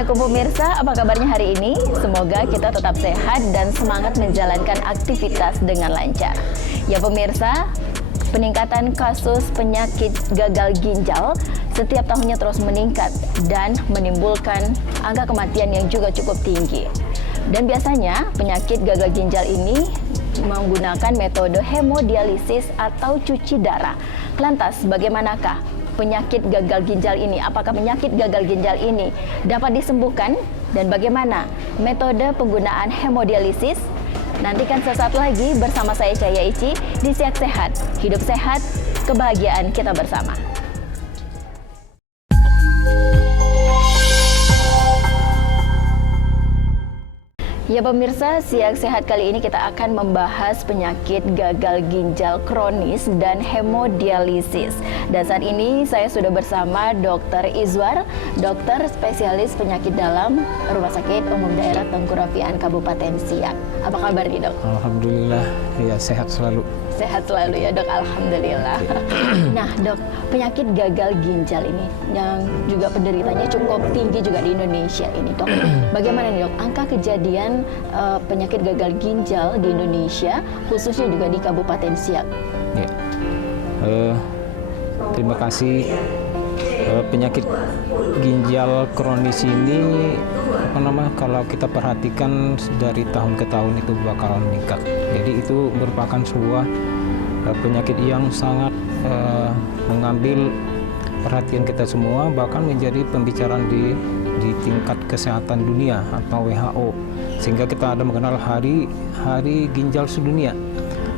Assalamualaikum pemirsa, apa kabarnya hari ini? Semoga kita tetap sehat dan semangat menjalankan aktivitas dengan lancar. Ya pemirsa, peningkatan kasus penyakit gagal ginjal setiap tahunnya terus meningkat dan menimbulkan angka kematian yang juga cukup tinggi. Dan biasanya penyakit gagal ginjal ini menggunakan metode hemodialisis atau cuci darah. Lantas bagaimanakah penyakit gagal ginjal ini? Apakah penyakit gagal ginjal ini dapat disembuhkan? Dan bagaimana metode penggunaan hemodialisis? Nantikan sesaat lagi bersama saya Cahya Ici di Siak Sehat. Hidup sehat, kebahagiaan kita bersama. Ya pemirsa, Siak Sehat kali ini kita akan membahas penyakit gagal ginjal kronis dan hemodialisis. Dan saat ini saya sudah bersama Dr. Izwar, dokter spesialis penyakit dalam Rumah Sakit Umum Daerah Tengku Rafiaan Kabupaten Siak. Apa kabar nih dok? Alhamdulillah, ya sehat selalu. Sehat selalu ya dok, alhamdulillah. Nah dok, penyakit gagal ginjal ini yang juga penderitanya cukup tinggi juga di Indonesia ini dok. Bagaimana nih dok, angka kejadian penyakit gagal ginjal di Indonesia, khususnya juga di Kabupaten Siak? Ya. Terima kasih. Penyakit ginjal kronis ini kalau kita perhatikan dari tahun ke tahun itu bakal meningkat. Jadi itu merupakan sebuah penyakit yang sangat mengambil perhatian kita semua, bahkan menjadi pembicaraan di tingkat kesehatan dunia atau WHO, sehingga kita ada mengenal hari ginjal sedunia.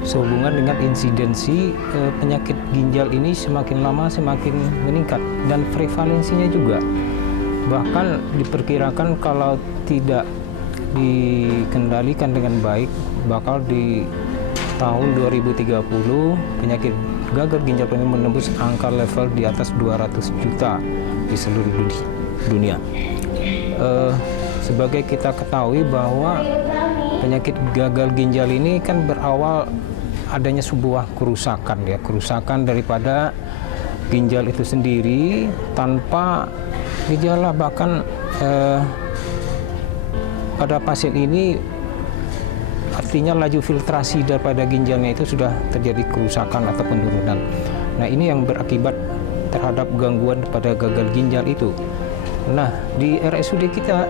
Sehubungan dengan insidensi penyakit ginjal ini semakin lama semakin meningkat, dan prevalensinya juga bahkan diperkirakan kalau tidak dikendalikan dengan baik, bakal di tahun 2030 penyakit gagal ginjal ini menembus angka level di atas 200 juta di seluruh dunia. Sebagai kita ketahui bahwa penyakit gagal ginjal ini kan berawal adanya sebuah kerusakan daripada ginjal itu sendiri tanpa gejala, bahkan pada pasien ini artinya laju filtrasi daripada ginjalnya itu sudah terjadi kerusakan atau penurunan. Nah ini yang berakibat terhadap gangguan pada gagal ginjal itu. Nah di RSUD kita,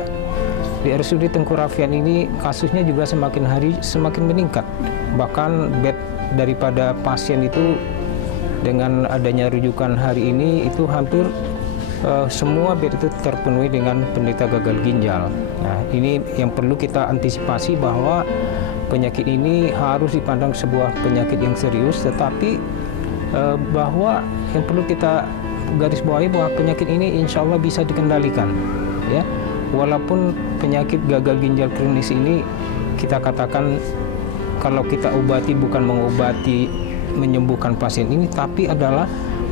di RSUD Tengku Rafiaan ini kasusnya juga semakin hari semakin meningkat. Bahkan bed daripada pasien itu dengan adanya rujukan hari ini itu hampir semua bed itu terpenuhi dengan penderita gagal ginjal. Nah ini yang perlu kita antisipasi, bahwa penyakit ini harus dipandang sebuah penyakit yang serius, tetapi bahwa yang perlu kita garis bawahi bahwa penyakit ini insya Allah bisa dikendalikan, ya. Walaupun penyakit gagal ginjal kronis ini kita katakan kalau kita obati bukan mengobati menyembuhkan pasien ini, tapi adalah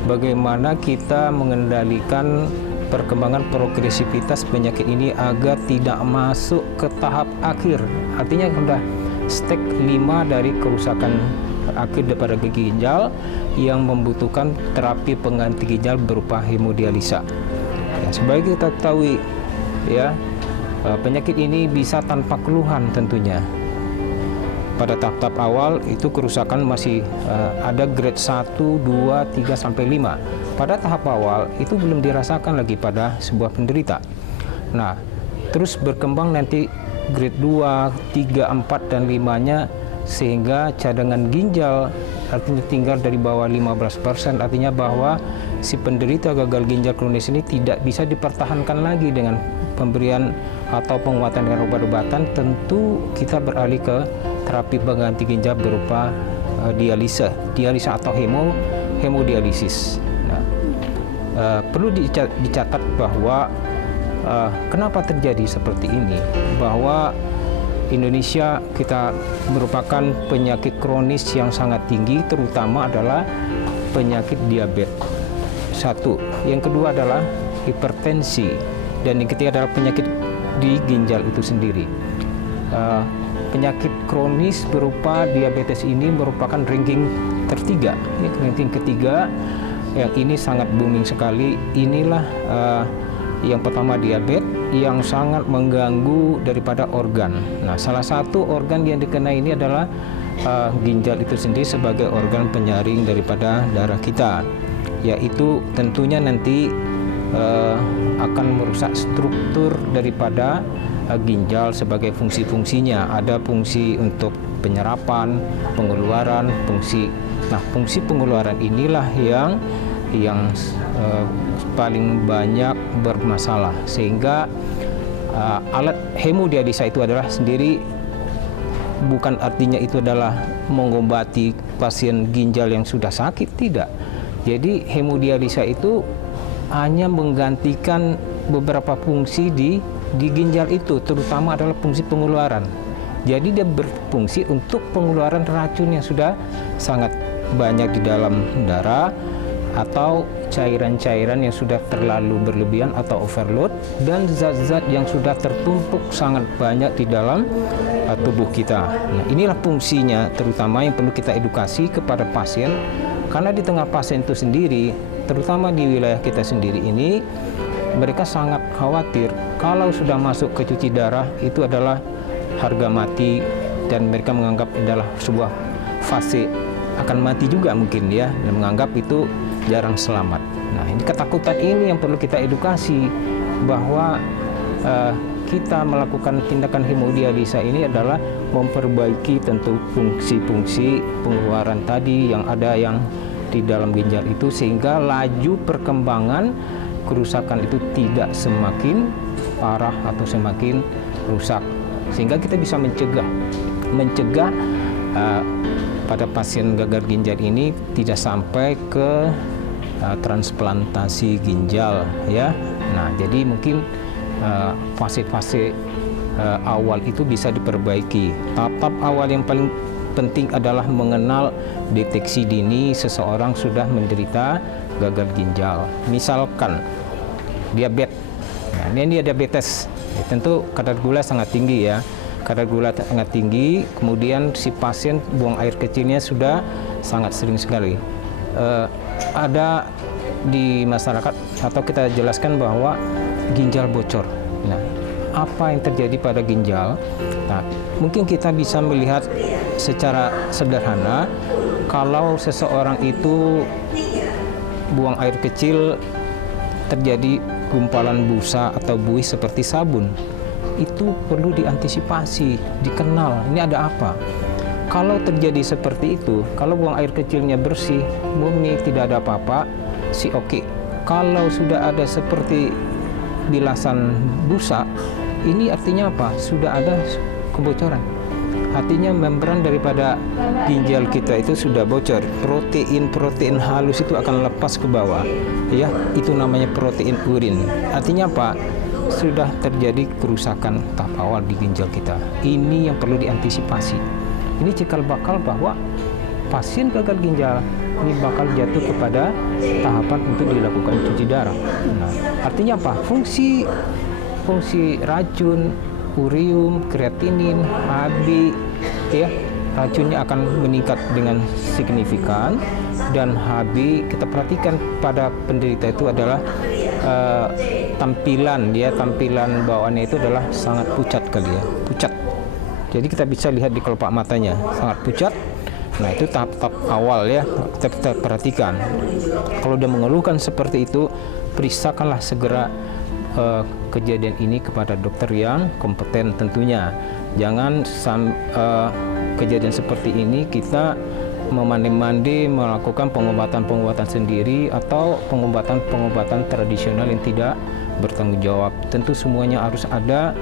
bagaimana kita mengendalikan perkembangan progresivitas penyakit ini agar tidak masuk ke tahap akhir. Artinya sudah stage 5 dari kerusakan akhir daripada ginjal yang membutuhkan terapi pengganti ginjal berupa hemodialisa. Dan sebagai kita ketahui, ya, penyakit ini bisa tanpa keluhan tentunya. Pada tahap-tahap awal itu kerusakan masih ada grade 1, 2, 3 sampai 5. Pada tahap awal itu belum dirasakan lagi pada sebuah penderita. Nah, terus berkembang nanti grade 2, 3, 4 dan 5-nya, sehingga cadangan ginjal artinya tinggal dari bawah 15%, artinya bahwa si penderita gagal ginjal kronis ini tidak bisa dipertahankan lagi dengan pemberian atau penguatan dengan obat-obatan. Tentu kita beralih ke terapi pengganti ginjal berupa dialisa atau hemodialisis. Nah, perlu dicatat bahwa kenapa terjadi seperti ini, bahwa Indonesia kita merupakan penyakit kronis yang sangat tinggi, terutama adalah penyakit diabetes. Satu, yang kedua adalah hipertensi, dan yang ketiga adalah penyakit di ginjal itu sendiri. Penyakit kronis berupa diabetes ini merupakan ranking tertiga, ranking ketiga, yang ini sangat booming sekali. Inilah yang pertama diabetes, yang sangat mengganggu daripada organ. Nah, salah satu organ yang dikena ini adalah ginjal itu sendiri sebagai organ penyaring daripada darah kita, yaitu tentunya nanti akan merusak struktur daripada ginjal sebagai fungsi-fungsinya. Ada fungsi untuk penyerapan, pengeluaran, fungsi. Nah, fungsi pengeluaran inilah yang paling banyak bermasalah, sehingga alat hemodialisa itu adalah sendiri bukan artinya itu adalah mengobati pasien ginjal yang sudah sakit, tidak. Jadi hemodialisa itu hanya menggantikan beberapa fungsi di ginjal itu, terutama adalah fungsi pengeluaran. Jadi dia berfungsi untuk pengeluaran racun yang sudah sangat banyak di dalam darah, atau cairan-cairan yang sudah terlalu berlebihan atau overload, dan zat-zat yang sudah tertumpuk sangat banyak di dalam tubuh kita. Nah, inilah fungsinya terutama yang perlu kita edukasi kepada pasien, karena di tengah pasien itu sendiri, terutama di wilayah kita sendiri ini, mereka sangat khawatir kalau sudah masuk ke cuci darah itu adalah harga mati, dan mereka menganggap adalah sebuah fase akan mati juga mungkin ya, dan menganggap itu jarang selamat. Nah, ini ketakutan ini yang perlu kita edukasi, bahwa kita melakukan tindakan hemodialisa ini adalah memperbaiki tentu fungsi-fungsi pengeluaran tadi yang ada yang di dalam ginjal itu, sehingga laju perkembangan kerusakan itu tidak semakin parah atau semakin rusak, sehingga kita bisa mencegah pada pasien gagal ginjal ini tidak sampai ke transplantasi ginjal ya. Nah, jadi mungkin fase-fase awal itu bisa diperbaiki. Tahap awal yang paling penting adalah mengenal deteksi dini seseorang sudah menderita gagal ginjal. Misalkan diabetes. Nah, ini diabetes. Ya, tentu kadar gula sangat tinggi ya. Kadar gula sangat tinggi, kemudian si pasien buang air kecilnya sudah sangat sering sekali. Ada di masyarakat, atau kita jelaskan bahwa ginjal bocor. Nah, apa yang terjadi pada ginjal? Nah, mungkin kita bisa melihat secara sederhana, kalau seseorang itu buang air kecil terjadi gumpalan busa atau buih seperti sabun, itu perlu diantisipasi, dikenal ini ada apa. Kalau terjadi seperti itu, kalau buang air kecilnya bersih, murni, tidak ada apa-apa, oke. Kalau sudah ada seperti bilasan busa, ini artinya apa? Sudah ada kebocoran. Artinya membran daripada ginjal kita itu sudah bocor. Protein halus itu akan lepas ke bawah. Ya, itu namanya protein urin. Artinya apa? Sudah terjadi kerusakan tahap awal di ginjal kita. Ini yang perlu diantisipasi. Ini cikal bakal bahwa pasien gagal ginjal ini bakal jatuh kepada tahapan untuk dilakukan cuci darah. Nah, artinya apa? Fungsi racun, urium, kreatinin, Hb, ya, racunnya akan meningkat dengan signifikan, dan Hb kita perhatikan pada penderita itu adalah tampilan bawaannya itu adalah sangat pucat kali ya, pucat. Jadi kita bisa lihat di kelopak matanya sangat pucat. Nah, itu tahap-tahap awal ya, kita perhatikan. Kalau dia mengeluhkan seperti itu, periksakanlah segera kejadian ini kepada dokter yang kompeten tentunya. Jangan kejadian seperti ini kita memandai-mandai melakukan pengobatan sendiri atau pengobatan tradisional yang tidak bertanggung jawab. Tentu semuanya harus ada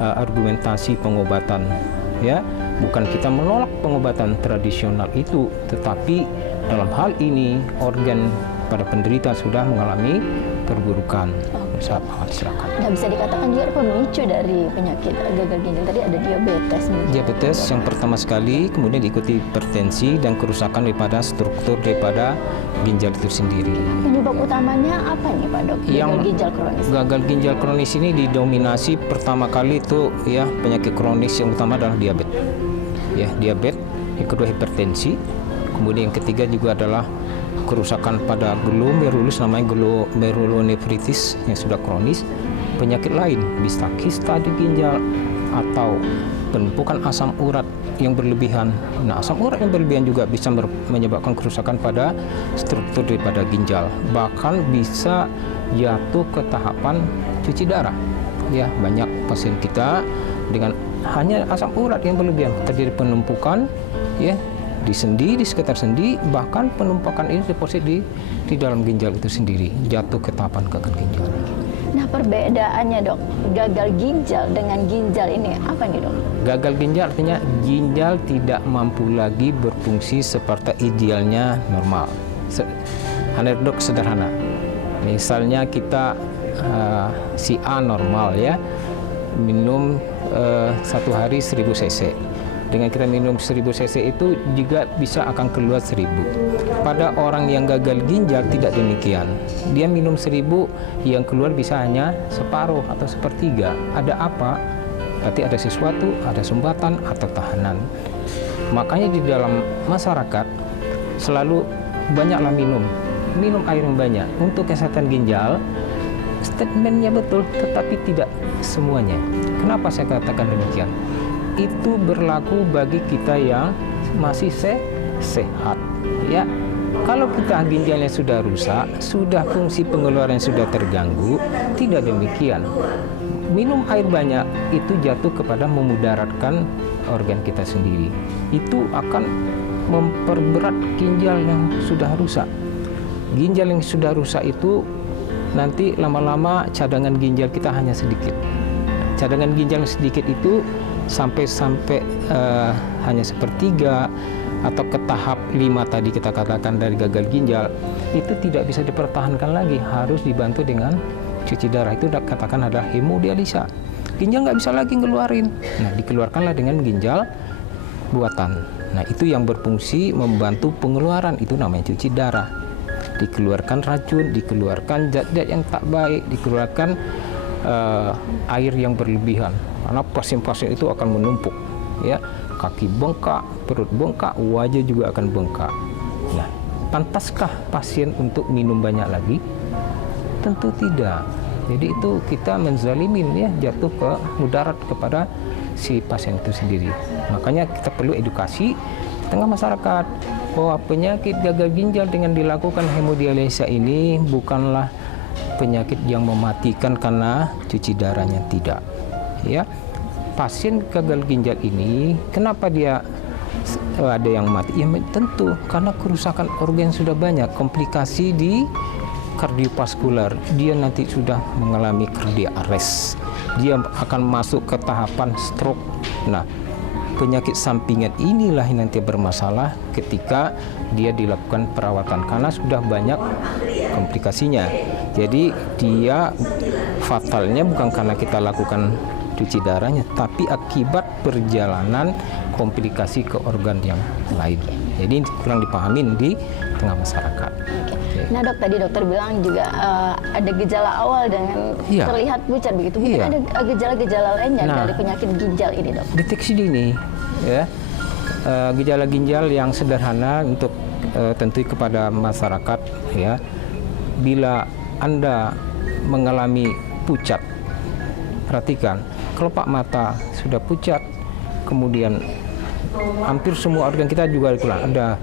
argumentasi pengobatan ya. Bukan kita menolak pengobatan tradisional itu, tetapi dalam hal ini organ pada penderita sudah mengalami perburukan. Silakan. Nah, bisa dikatakan juga pemicu dari penyakit gagal ginjal tadi ada diabetes. Diabetes yang pertama sekali, kemudian diikuti hipertensi dan kerusakan daripada struktur daripada ginjal itu sendiri. Penyebab utamanya apa nih Pak Dok? Ginjal kronis. Gagal ginjal kronis ini didominasi pertama kali itu ya penyakit kronis yang utama adalah diabetes. Ya, diabetes, yang kedua hipertensi, kemudian yang ketiga juga adalah kerusakan pada glomerulus, namanya glomerulonefritis yang sudah kronis, penyakit lain, bisa kista di ginjal atau penumpukan asam urat yang berlebihan. Nah, asam urat yang berlebihan juga bisa menyebabkan kerusakan pada struktur daripada ginjal, bahkan bisa jatuh ke tahapan cuci darah. Ya, banyak pasien kita dengan hanya asam urat yang berlebihan terjadi penumpukan ya di sendi, di sekitar sendi, bahkan penumpukan ini deposit di dalam ginjal itu sendiri, jatuh ke tahapan gagal ginjal. Nah, perbedaannya dok, gagal ginjal dengan ginjal ini apa nih dok? Gagal ginjal artinya ginjal tidak mampu lagi berfungsi seperti idealnya normal. Anekdot sederhana, misalnya kita si A normal ya, minum satu hari 1000 cc. Dengan kita minum 1000 cc itu juga bisa akan keluar 1000. Pada orang yang gagal ginjal tidak demikian. Dia minum 1000, yang keluar bisa hanya separuh atau sepertiga. Ada apa? Berarti ada sesuatu, ada sumbatan atau tahanan. Makanya di dalam masyarakat selalu banyaklah minum air yang banyak. Untuk kesehatan ginjal, statementnya betul, tetapi tidak semuanya. Kenapa saya katakan demikian? Itu berlaku bagi kita yang masih sehat ya. Kalau kita ginjalnya sudah rusak, sudah fungsi pengeluaran sudah terganggu, tidak demikian. Minum air banyak itu jatuh kepada memudaratkan organ kita sendiri. Itu akan memperberat ginjal yang sudah rusak. Ginjal yang sudah rusak itu nanti lama-lama cadangan ginjal kita hanya sedikit. Cadangan ginjal sedikit itu sampai hanya sepertiga atau ke tahap 5 tadi kita katakan dari gagal ginjal, itu tidak bisa dipertahankan lagi, harus dibantu dengan cuci darah. Itu katakan adalah hemodialisa. Ginjal nggak bisa lagi ngeluarin, nah dikeluarkanlah dengan ginjal buatan. Nah itu yang berfungsi membantu pengeluaran, itu namanya cuci darah. Dikeluarkan racun, dikeluarkan zat-zat yang tak baik, dikeluarkan air yang berlebihan. Karena pasien-pasien itu akan menumpuk, ya, kaki bengkak, perut bengkak, wajah juga akan bengkak. Nah, pantaskah pasien untuk minum banyak lagi? Tentu tidak. Jadi itu kita menzalimin ya, jatuh ke mudarat kepada si pasien itu sendiri. Makanya kita perlu edukasi di tengah masyarakat bahwa penyakit gagal ginjal dengan dilakukan hemodialisa ini bukanlah penyakit yang mematikan karena cuci darahnya, tidak. Ya, pasien gagal ginjal ini kenapa dia ada yang mati? Ya tentu karena kerusakan organ sudah banyak, komplikasi di kardiovaskular. Dia nanti sudah mengalami cardiac arrest. Dia akan masuk ke tahapan stroke. Nah, penyakit sampingan inilah yang nanti bermasalah ketika dia dilakukan perawatan karena sudah banyak komplikasinya. Jadi dia fatalnya bukan karena kita lakukan cuci darahnya, tapi akibat perjalanan komplikasi ke organ yang lain. Jadi kurang dipahamin di tengah masyarakat. Okay. Nah dok, tadi dokter bilang juga ada gejala awal dengan terlihat pucat begitu. Mungkin ada gejala-gejala lainnya dari penyakit ginjal ini dok? Deteksi dini, ya. Gejala ginjal yang sederhana untuk tentu kepada masyarakat, ya. Bila Anda mengalami pucat, perhatikan kelopak mata sudah pucat, kemudian hampir semua organ kita juga kurang, ada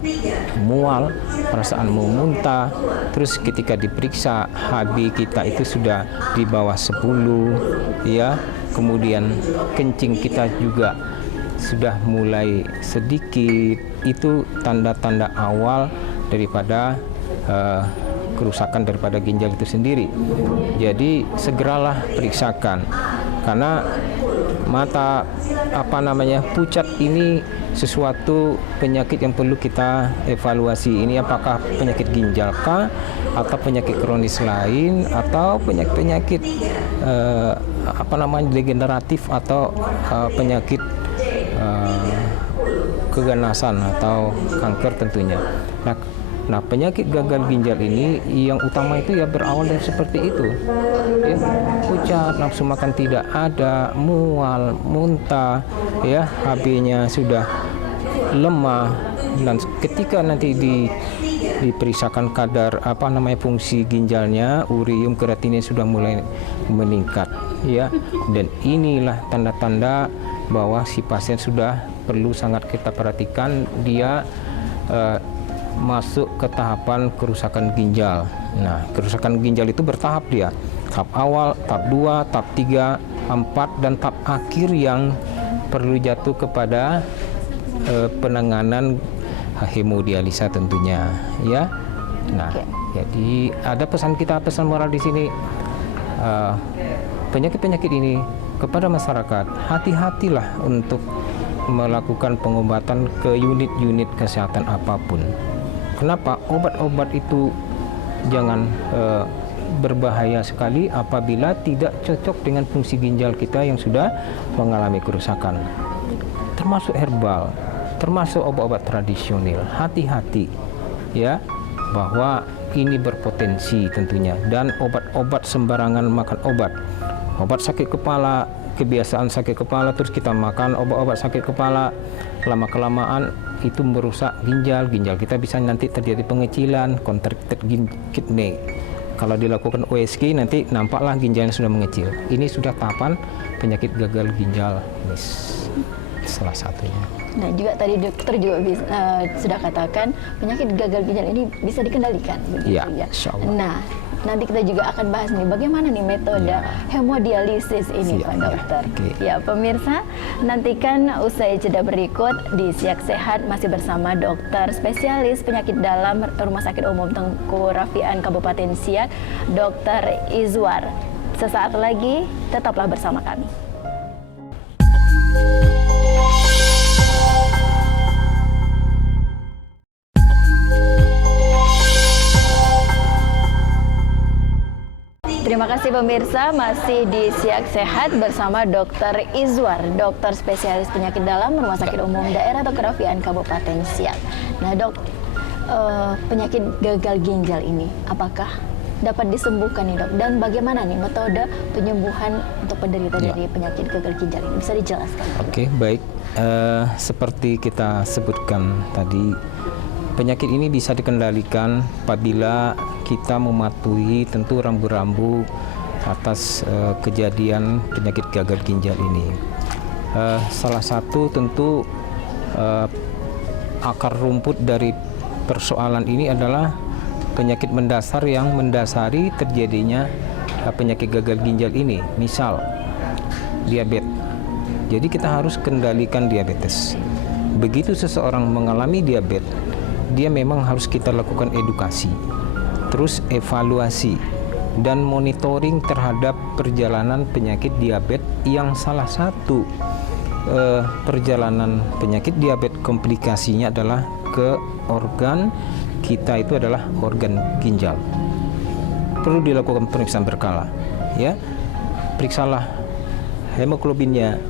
mual, perasaan mau muntah, terus ketika diperiksa HB kita itu sudah di bawah 10, ya, kemudian kencing kita juga sudah mulai sedikit, itu tanda-tanda awal daripada kerusakan daripada ginjal itu sendiri. Jadi segeralah periksakan karena mata pucat ini sesuatu penyakit yang perlu kita evaluasi. Ini apakah penyakit ginjal kah atau penyakit kronis lain atau penyakit degeneratif atau penyakit keganasan atau kanker tentunya. Nah, penyakit gagal ginjal ini yang utama itu ya berawal dari seperti itu. Ya, pucat, nafsu makan tidak ada, mual, muntah, ya, HB-nya sudah lemah, dan ketika nanti diperiksakan kadar fungsi ginjalnya, urium, kreatinin sudah mulai meningkat, ya. Dan inilah tanda-tanda bahwa si pasien sudah perlu sangat kita perhatikan, dia masuk ke tahapan kerusakan ginjal. Nah, kerusakan ginjal itu bertahap dia. Tahap awal, tahap 2, tahap 3, 4, dan tahap akhir yang perlu jatuh kepada penanganan hemodialisa tentunya, ya. Nah, jadi ada pesan moral di sini. Penyakit-penyakit ini kepada masyarakat, hati-hatilah untuk melakukan pengobatan ke unit-unit kesehatan apapun. Kenapa? Obat-obat itu jangan berbahaya sekali apabila tidak cocok dengan fungsi ginjal kita yang sudah mengalami kerusakan. Termasuk herbal, termasuk obat-obat tradisional. Hati-hati, ya, bahwa ini berpotensi tentunya. Dan obat-obat sembarangan makan obat. Obat sakit kepala, kebiasaan sakit kepala, terus kita makan obat-obat sakit kepala, lama-kelamaan itu merusak ginjal kita bisa nanti terjadi pengecilan, contracted kidney. Kalau dilakukan USG nanti nampaklah ginjalnya sudah mengecil. Ini sudah tahapan penyakit gagal ginjal, salah satunya. Nah, juga tadi dokter juga sudah katakan penyakit gagal ginjal ini bisa dikendalikan, begitu ya. Insyaallah. Nah, nanti kita juga akan bahas nih bagaimana nih metode hemodialisis ini, Pak Dokter. Ya, pemirsa, nantikan usai jeda berikut di Siak Sehat masih bersama dokter spesialis penyakit dalam Rumah Sakit Umum Tengku Rafian Kabupaten Siak, Dr. Izwar. Sesaat lagi tetaplah bersama kami. Terima kasih pemirsa, masih di Siak Sehat bersama Dr. Izwar, dokter spesialis penyakit dalam Rumah Sakit Umum Daerah Tengku Rafian Kabupaten Siak. Nah, Dok, penyakit gagal ginjal ini apakah dapat disembuhkan nih, Dok? Dan bagaimana nih metode penyembuhan untuk penderita dari penyakit gagal ginjal ini? Bisa dijelaskan? Oke, baik. Seperti kita sebutkan tadi, penyakit ini bisa dikendalikan apabila kita mematuhi tentu rambu-rambu atas kejadian penyakit gagal ginjal ini. Salah satu tentu akar rumput dari persoalan ini adalah penyakit mendasar yang mendasari terjadinya penyakit gagal ginjal ini. Misal diabetes. Jadi kita harus kendalikan diabetes. Begitu seseorang mengalami diabetes, dia memang harus kita lakukan edukasi, terus evaluasi dan monitoring terhadap perjalanan penyakit diabetes yang salah satu perjalanan penyakit diabetes komplikasinya adalah ke organ kita, itu adalah organ ginjal. Perlu dilakukan pemeriksaan berkala, ya. Periksalah hemoglobinnya,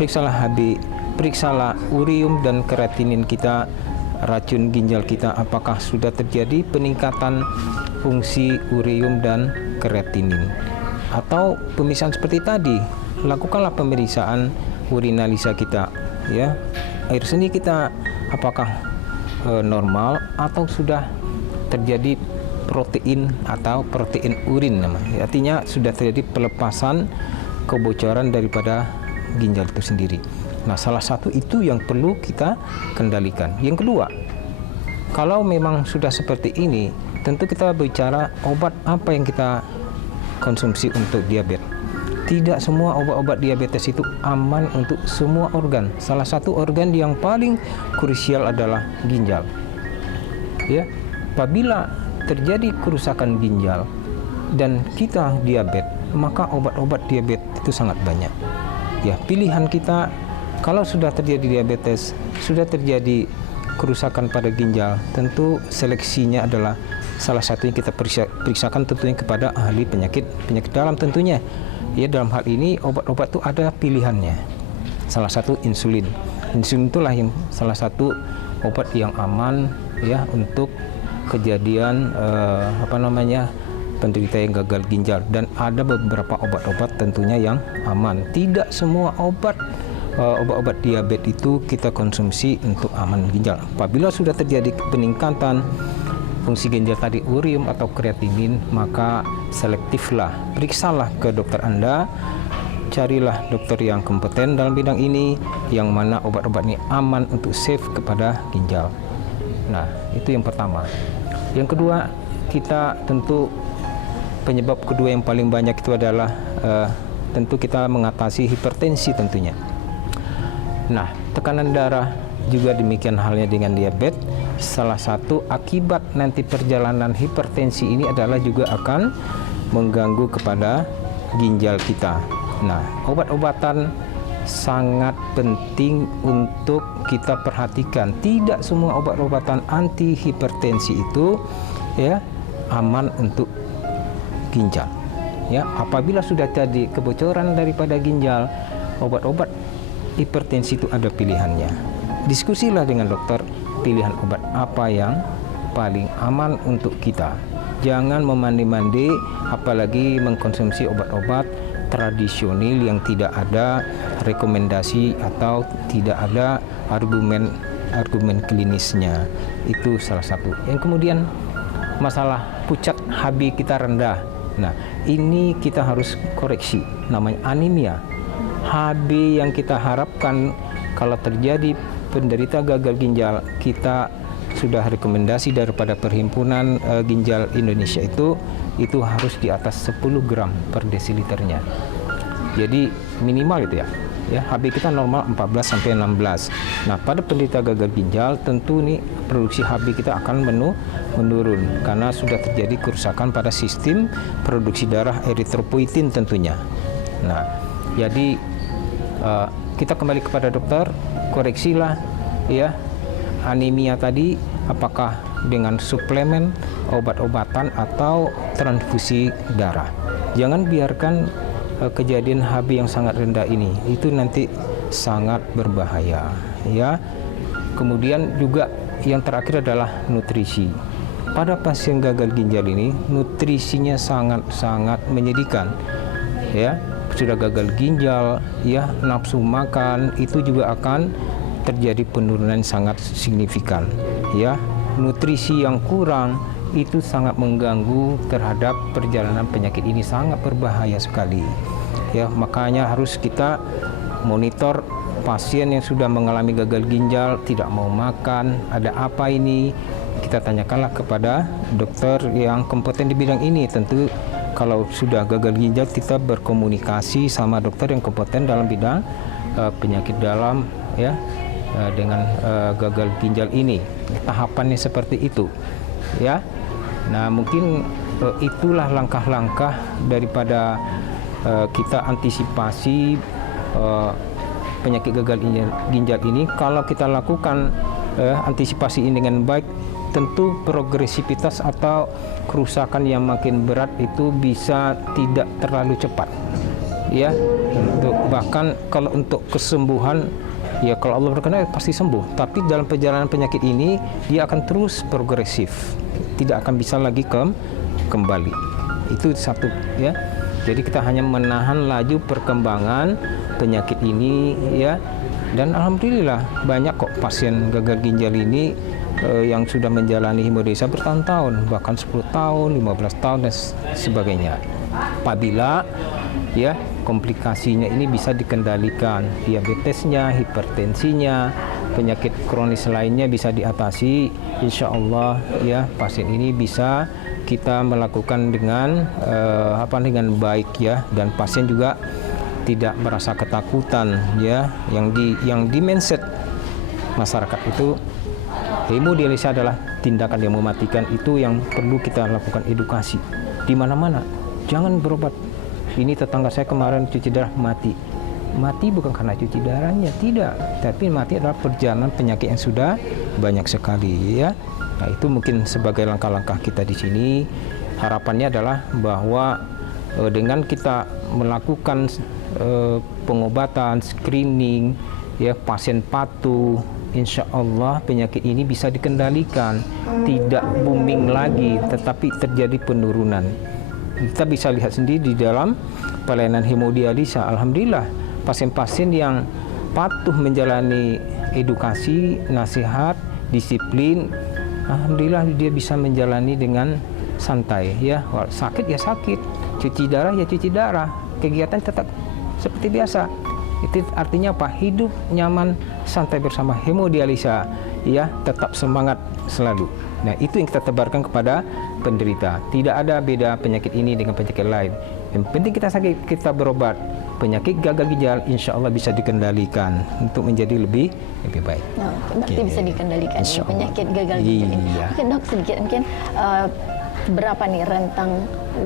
periksalah HB, periksalah urium dan kreatinin kita, racun ginjal kita, apakah sudah terjadi peningkatan fungsi urium dan kreatinin. Atau pemeriksaan seperti tadi, lakukanlah pemeriksaan urinalisa kita, ya. Air seni kita apakah normal atau sudah terjadi protein atau protein urin namanya. Artinya sudah terjadi pelepasan kebocoran daripada ginjal itu sendiri. Nah, salah satu itu yang perlu kita kendalikan. Yang kedua, kalau memang sudah seperti ini, tentu kita bicara obat apa yang kita konsumsi untuk diabetes. Tidak semua obat-obat diabetes itu aman untuk semua organ. Salah satu organ yang paling krusial adalah ginjal. Ya, apabila terjadi kerusakan ginjal dan kita diabetes, maka obat-obat diabetes itu sangat banyak. Ya, pilihan kita kalau sudah terjadi diabetes, sudah terjadi kerusakan pada ginjal, tentu seleksinya adalah salah satunya kita periksakan tentunya kepada ahli penyakit dalam tentunya. Ya, dalam hal ini obat-obat itu ada pilihannya. Salah satu insulin. Insulin itulah yang salah satu obat yang aman ya untuk kejadian penderita yang gagal ginjal, dan ada beberapa obat-obat tentunya yang aman. Tidak semua obat-obat diabetes itu kita konsumsi untuk aman ginjal. Apabila sudah terjadi peningkatan fungsi ginjal tadi urium atau kreatinin, maka selektiflah, periksalah ke dokter Anda, carilah dokter yang kompeten dalam bidang ini, yang mana obat-obat ini aman untuk save kepada ginjal. Nah, itu yang pertama. Yang kedua, kita tentu penyebab kedua yang paling banyak itu adalah tentu kita mengatasi hipertensi tentunya. Nah, tekanan darah juga demikian halnya dengan diabetes. Salah satu akibat nanti perjalanan hipertensi ini adalah juga akan mengganggu kepada ginjal kita. Nah, obat-obatan sangat penting untuk kita perhatikan. Tidak semua obat-obatan anti hipertensi itu ya aman untuk ginjal. Ya, apabila sudah terjadi kebocoran daripada ginjal, obat-obat hipertensi itu ada pilihannya. Diskusilah dengan dokter pilihan obat apa yang paling aman untuk kita. Jangan memandi-mandi, apalagi mengkonsumsi obat-obat tradisional yang tidak ada rekomendasi atau tidak ada argumen klinisnya. Itu salah satu. Yang kemudian masalah pucat HB kita rendah. Nah, ini kita harus koreksi, namanya anemia. HB yang kita harapkan kalau terjadi penderita gagal ginjal, kita sudah rekomendasi daripada Perhimpunan Ginjal Indonesia itu harus di atas 10 gram per desiliternya. Jadi minimal itu ya. HB kita normal 14 sampai 16. Nah, pada penderita gagal ginjal tentu nih produksi HB kita akan menurun karena sudah terjadi kerusakan pada sistem produksi darah eritropoietin tentunya. Nah, jadi kita kembali kepada dokter, koreksilah ya anemia tadi, apakah dengan suplemen, obat-obatan atau transfusi darah. Jangan biarkan kejadian HB yang sangat rendah ini, itu nanti sangat berbahaya ya. Kemudian juga yang terakhir adalah nutrisi. Pada pasien gagal ginjal ini nutrisinya sangat menyedihkan ya. Sudah gagal ginjal ya, nafsu makan itu juga akan terjadi penurunan sangat signifikan ya. Nutrisi yang kurang itu sangat mengganggu terhadap perjalanan penyakit ini, sangat berbahaya sekali ya. Makanya harus kita monitor pasien yang sudah mengalami gagal ginjal, tidak mau makan, ada apa ini, kita tanyakanlah kepada dokter yang kompeten di bidang ini. Tentu kalau sudah gagal ginjal, kita berkomunikasi sama dokter yang kompeten dalam bidang penyakit dalam ya, dengan gagal ginjal ini. Tahapannya seperti itu ya. Nah, mungkin itulah langkah-langkah daripada kita antisipasi penyakit gagal ginjal ini. Kalau kita lakukan antisipasi ini dengan baik, tentu progresivitas atau kerusakan yang makin berat itu bisa tidak terlalu cepat ya. Bahkan kalau untuk kesembuhan ya, kalau Allah berkenan pasti sembuh, tapi dalam perjalanan penyakit ini dia akan terus progresif, tidak akan bisa lagi kembali. Itu satu ya. Jadi kita hanya menahan laju perkembangan penyakit ini ya. Dan alhamdulillah banyak kok pasien gagal ginjal ini yang sudah menjalani hemodialisa bertahun-tahun, bahkan 10 tahun, 15 tahun dan sebagainya. Apabila ya komplikasinya ini bisa dikendalikan, diabetesnya, hipertensinya, penyakit kronis lainnya bisa diatasi, insya Allah ya pasien ini bisa kita melakukan dengan dengan baik ya. Dan pasien juga tidak merasa ketakutan ya. Yang di mindset masyarakat itu hemodialisa adalah tindakan yang mematikan. Itu yang perlu kita lakukan edukasi di mana-mana. Jangan berobat. Ini tetangga saya kemarin cuci darah mati. Mati bukan karena cuci darahnya, tidak, tapi mati adalah perjalanan penyakit yang sudah banyak sekali ya. Nah, itu mungkin sebagai langkah-langkah kita di sini. Harapannya adalah bahwa dengan kita melakukan pengobatan, screening ya, pasien patuh, insya Allah penyakit ini bisa dikendalikan, tidak booming lagi, tetapi terjadi penurunan. Kita bisa lihat sendiri di dalam pelayanan hemodialisa, alhamdulillah pasien-pasien yang patuh menjalani edukasi, nasihat, disiplin, alhamdulillah dia bisa menjalani dengan santai ya. Sakit ya sakit, cuci darah ya cuci darah, kegiatan tetap seperti biasa. Itu artinya apa? Hidup nyaman, santai bersama hemodialisa ya, tetap semangat selalu. Nah, itu yang kita tebarkan kepada penderita. Tidak ada beda penyakit ini dengan penyakit lain. Yang penting kita sakit, kita berobat. Penyakit gagal ginjal insya Allah bisa dikendalikan untuk menjadi lebih baik. Nah, berarti bisa dikendalikan ya, penyakit gagal ginjal ini. Iya. Oke dok, sedikit mungkin berapa nih rentang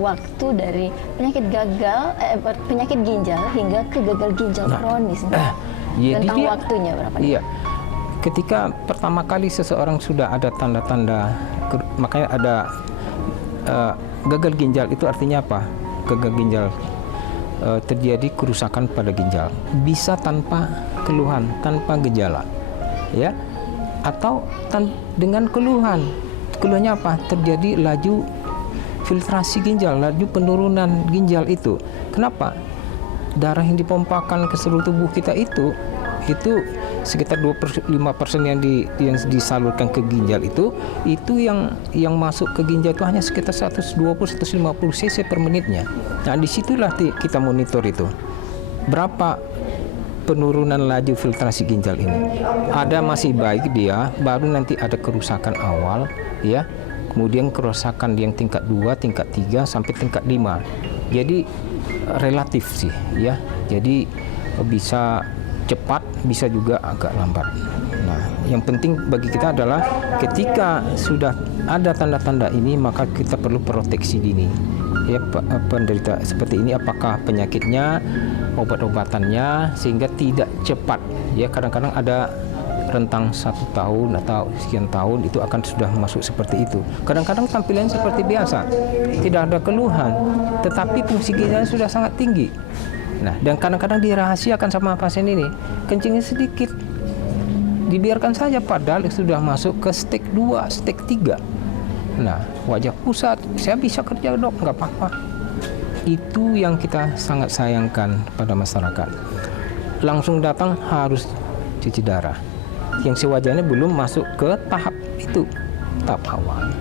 waktu dari penyakit ginjal hingga ke gagal ginjal kronis? Rentang waktunya berapa nih? Iya. Ketika pertama kali seseorang sudah ada tanda-tanda, makanya ada gagal ginjal, itu artinya apa? Gagal ginjal terjadi kerusakan pada ginjal, bisa tanpa keluhan, tanpa gejala, ya, atau dengan keluhan. Keluhannya apa? Terjadi laju filtrasi ginjal, laju penurunan ginjal itu. Kenapa? Darah yang dipompakan ke seluruh tubuh kita itu sekitar 25% yang disalurkan ke ginjal itu yang masuk ke ginjal itu hanya sekitar 120-150 cc per menitnya. Nah, disitulah kita monitor itu berapa penurunan laju filtrasi ginjal ini. Ada masih baik dia, baru nanti ada kerusakan awal ya, kemudian kerusakan yang tingkat 2, tingkat 3 sampai tingkat 5. Jadi relatif sih ya. Jadi bisa cepat, bisa juga agak lambat. Nah, yang penting bagi kita adalah ketika sudah ada tanda-tanda ini, maka kita perlu proteksi dini. Ya, penderita seperti ini, apakah penyakitnya, obat-obatannya, sehingga tidak cepat. Ya, kadang-kadang ada rentang 1 tahun atau sekian tahun itu akan sudah masuk seperti itu. Kadang-kadang tampilan seperti biasa, tidak ada keluhan, tetapi fungsi ginjalnya sudah sangat tinggi. Nah, dan kadang-kadang dirahasiakan sama pasien ini, kencingnya sedikit, dibiarkan saja padahal sudah masuk ke stage 2, stage 3. Nah, wajah pusat, saya bisa kerja dok, nggak apa-apa. Itu yang kita sangat sayangkan pada masyarakat. Langsung datang harus cuci darah, yang sewajarnya belum masuk ke tahap itu, tahap awal.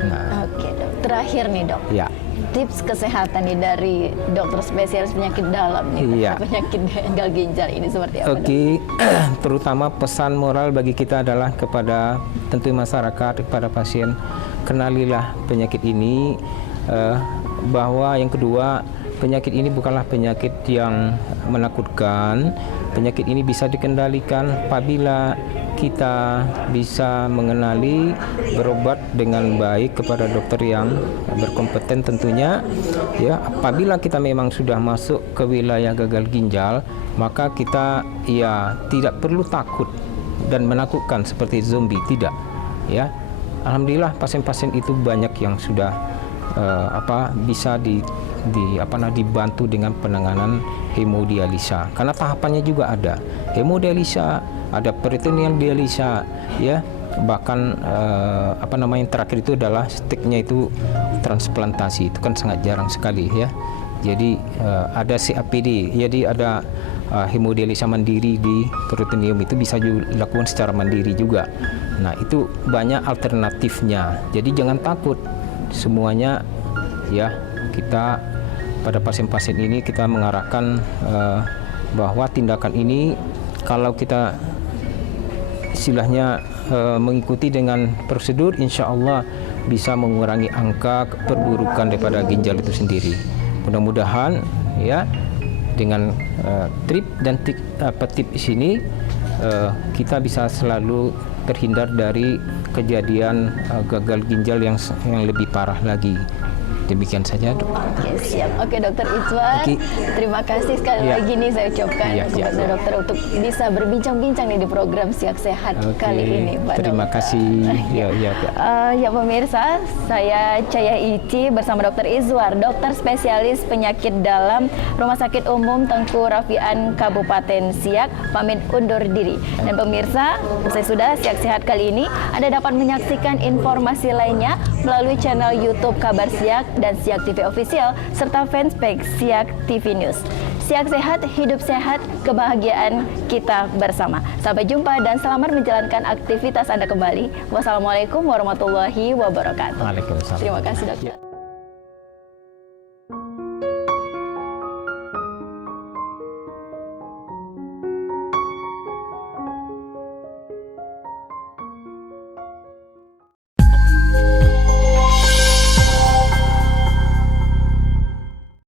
Nah, oke dok, terakhir nih dok. Ya. Tips kesehatan nih dari dokter spesialis penyakit dalam nih, iya, penyakit gagal ginjal ini seperti apa? Oke, terutama pesan moral bagi kita adalah kepada tentu masyarakat, kepada pasien, kenalilah penyakit ini, bahwa yang kedua, penyakit ini bukanlah penyakit yang menakutkan. Penyakit ini bisa dikendalikan apabila kita bisa mengenali, berobat dengan baik kepada dokter yang berkompeten tentunya. Ya, apabila kita memang sudah masuk ke wilayah gagal ginjal, maka kita ya tidak perlu takut dan menakutkan seperti zombie, tidak. Ya, alhamdulillah pasien-pasien itu banyak yang sudah bisa dibantu dengan penanganan hemodialisa, karena tahapannya juga ada hemodialisa, ada peritoneal dialisa, ya, bahkan yang terakhir itu adalah steknya itu transplantasi, itu kan sangat jarang sekali ya. Jadi ada CAPD, jadi ada hemodialisa mandiri di peritoneum, itu bisa dilakukan secara mandiri juga. Nah, itu banyak alternatifnya, jadi jangan takut. Semuanya ya, kita pada pasien-pasien ini kita mengarahkan bahwa tindakan ini kalau kita istilahnya mengikuti dengan prosedur, insya Allah bisa mengurangi angka perburukan daripada ginjal itu sendiri. Mudah-mudahan ya dengan tip di sini kita bisa selalu terhindar dari kejadian gagal ginjal yang lebih parah lagi. Demikian saja dok. Oke, siap. Oke dokter Izwar, terima kasih sekali lagi nih saya ucapkan kepada dokter untuk bisa berbincang-bincang nih di program Siak Sehat kali ini Pak Terima dokter. kasih. Ya pemirsa, saya Caya Ici bersama dokter Izwar, dokter spesialis penyakit dalam Rumah Sakit Umum Tengku Rafian Kabupaten Siak, pamit undur diri. Dan pemirsa, usai sudah Siak Sehat kali ini, Anda dapat menyaksikan informasi lainnya melalui channel YouTube Kabar Siak dan Siak TV Official, serta fanspage Siak TV News. Siak sehat, hidup sehat, kebahagiaan kita bersama. Sampai jumpa dan selamat menjalankan aktivitas Anda kembali. Wassalamualaikum warahmatullahi wabarakatuh. Waalaikumsalam. Terima kasih, Dokter.